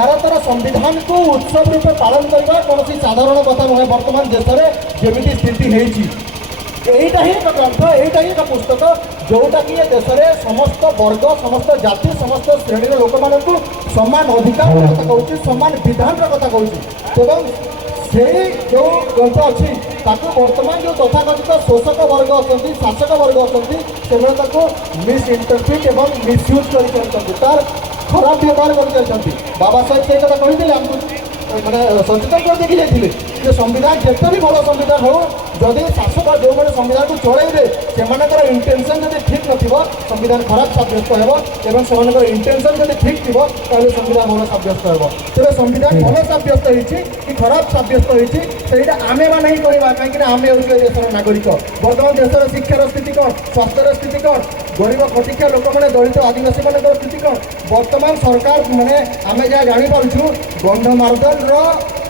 भारतर संविधान को उत्सव रूपे पालन करवा कौन साधारण कथा नुहे। बर्तमान देश में जमी स्थिति यहीटा ही एक ग्रंथ, यहीटा ही एक पुस्तक जोटा कि देश में समस्त वर्ग, समस्त जाति, समस्त श्रेणी लोक मानू समान अधिकार कथा कहूँ, समान विधान कथा कहूँ। से जो ग्रंथ अच्छी बर्तमान जो तथाकथित शोषक वर्ग अच्छा, शासक वर्ग अच्छा, मिस इंटरप्रिट और मिसयूज कर तार खराब व्यवहार कर बाबा साहेब से कथा कहते आमको मैंने सचेतन कर देखी जाइए कि संविधान जिते भी बड़ संविधान हो जदि शासक जो मैंने संविधान को चलैबे से इंटेंशन जब ठीक न संविधान खराब सब्यस्त हो इंटेंशन जब ठीक थी संविधान भल सब्यस्त हो। तेरे संविधान भल सब्यस्त कि खराब सब्यस्त होता आमे मैंने ही कहवा कहीं आम हूँ देशर नागरिक। बर्तमान देशर शिक्षार स्थिति कौन, स्वास्थ्यर स्थिति कौन, गरीब खटिकिया लोक मैंने दलित आदिवासी मान स्थिति कौन। बर्तमान सरकार माने आम जहाँ जापारू गंधमार्दन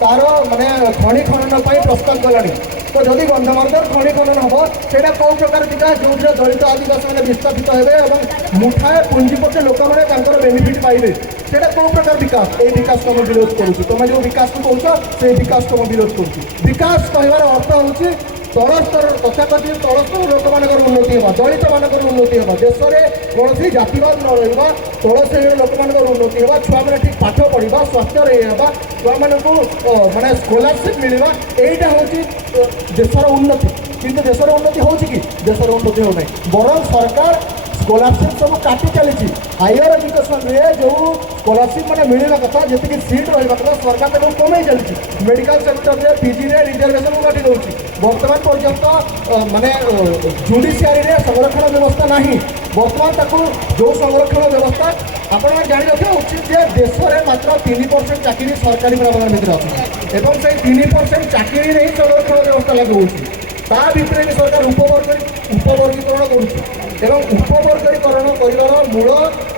तार माने खनि खनन प्रस्ताव कलानी। तो जदि गंधमार्दन खनि खनन हम से कौ प्रकार विकास जो दलित आदिवासी मैंने विस्थापित हे मुठाए पुंजीपति लोक मैंने बेनिफिट पाइबे से कौ प्रकार विकास। ये विकास को विरोध करुँ। तुम जो विकास को कौच से विकास को विरोध करुँ। विकास कहवार अर्थ हूँ तल स्तर तथाकथित तल स्तर लोक मान उन्नति होगा, दलित मान उन्नति होगा, देश में कौन जातिवाद न रहा, तल श्रेणी लोक मान उन्नति होगा, छुआ मैंने ठीक पाठ पढ़ा, स्वास्थ्य रहा, छुआ मानक मानने स्कॉलरशिप मिलवा, यहीटा हूँ देशर उन्नति। किंतु देशर उन्नति हो देशर उन्नति होना बरं सरकार स्कॉलरशिप सब काटी चली। हायर एजुकेशन में जो स्कॉलरशिप मैंने मिलवा कथा जी सीट रहा कथा सरकार तक कमे चलती। मेडिकल सेक्टर में पीजी में रिजर्वेशन को काटी दूसरी। बर्तमान पर्यंत माने जुडिशियरी में संरक्षण व्यवस्था नहीं। बर्तमान तक जो संरक्षण व्यवस्था आप जाणी रखा उचित जे देश में मात्र 3% चाकरी सरकारी प्रावधान भितर अच्छे से 3% चाकरी ही संरक्षण व्यवस्था लागू होती। ता भितर भी सरकार उपवर्गीकरण कर उपवर्गीकरण कर मूल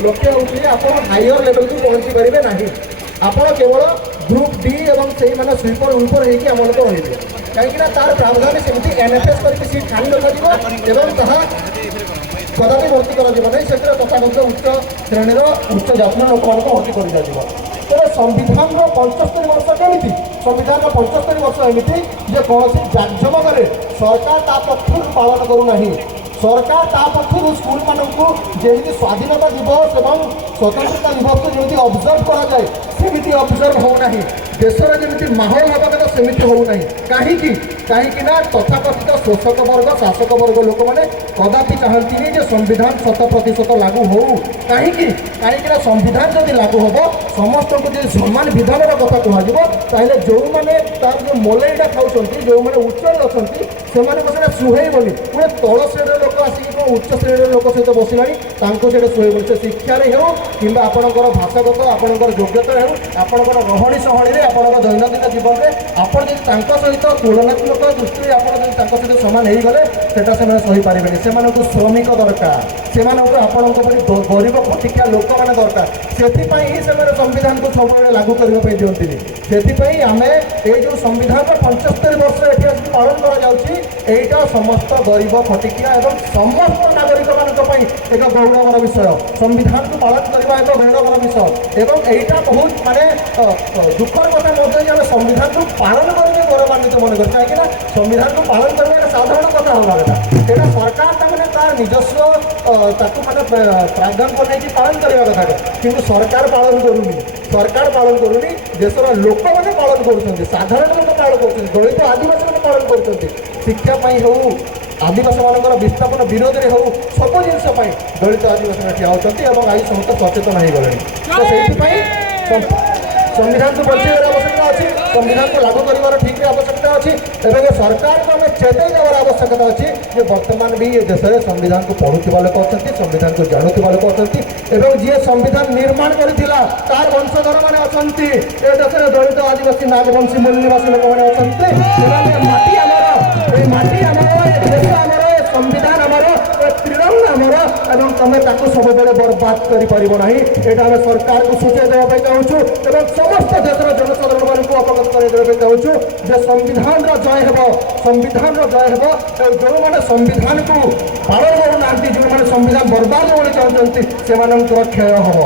लक्ष्य हूँ आप हायर लेवल को पहुँची पारे ना। आप केवल ग्रुप डी और से मैंने स्वीपर विपर होगी आम लोग रही कहीं तार प्रावधान सेमती एनएफएस करके सीट खाली रखा कदापि भर्ती कर तथाकथित उच्च श्रेणी उच्च जाति लोक मान भर्ती कर तेरे संविधान 75 वर्ष कमी संविधान 75 वर्ष एमती जे कौन जाजमक सरकार ता पक्ष पालन करूना। सरकार ता पक्ष स्कूल मानक जमी स्वाधीनता दिवस और स्वतंत्रता दिवस को जमी ऑब्जर्व करा जाए सेमती ऑब्जर्व होना। देशर जमी माहौल हवा कथा सेमती होना कहीं तथाकथित शोषक वर्ग शासक वर्ग लोक मैंने कदापि चाहती जे संविधान 100% लागू हो। कहीं संविधान जब लागू हम समस्त को जो समान विधान कथा कहले जो मैंने तार जो मोलईटा खाऊँ जो मैंने उच्च अच्छा से सुहेबनी पुणे तल श्रेणी लोक आसिक उच्च श्रेणी लोक सहित बसला सुहेबनी से शिक्षार हो कि आपंकर भाषागत आपंकर योग्यता हो आपंकर रहणी सहणी आप दैनंदिन जीवन में आप सहित तुलनात्मक दृष्टि आप सहित सामान हो गले से सही पारे से श्रमिक दरकार से आपण गरीब खटिकिया लोक मैंने दरकार से संविधान को सब लागू करने दिखती से आम ये जो संविधान 75 वर्ष ये पालन करा समस्त गरीब खटिकिया और समस्त नागरिक मान एक गौरवर विषय संविधान को पालन करने एक गौरवर विषय एवं यहाँ बहुत माने दुखर कथा आम संविधान को पालन करके गौरवान्वित मन कर कहीं संविधान को पालन करने साधारण कथा होगा यहाँ सरकार मैंने तार निजस्व माने प्रावधान को लेकिन पालन करने कथा कि सरकार पालन करूनी देशर लोक मैंने पालन कर साधारण लोक पालन कर दलित आदिवासी मैंने पालन कर शिक्षापी हो आदिवासी मान विस्थापन विरोध में हो सब जिनपाई दलित आदिवासी ठिया होती आज समस्त सचेतन हो गले। तो संविधान को बचाइबार आवश्यकता अच्छी, संविधान को लागू कर ठीक आवश्यकता अच्छी एवं सरकार को आम चेतई देवार आवश्यकता अच्छी जे वर्तमान भी देश में संविधान को पढ़ुवा लोक अच्छा संविधान को जानूवा लोक अच्छा जी संविधान निर्माण करथिला तार वंशधर मैंने अच्छा ए देश में दलित आदिवासी नागवंशी मूलनिवासी लोक मैंने अच्छा माटी आमर संविधान आमर त्रिरंगा आमर और तुम सब बर्बाद करना यहाँ आम सरकार को सूचना देवाई चाहूँ और समस्त देशर जनसाधारण मान अवगत कराई चाहूँ जे संविधान जय हो संविधान जय हो और जो मैंने संविधान को पालन करना जो मैंने संविधान बर्बाद होने चाहते से क्षय हम।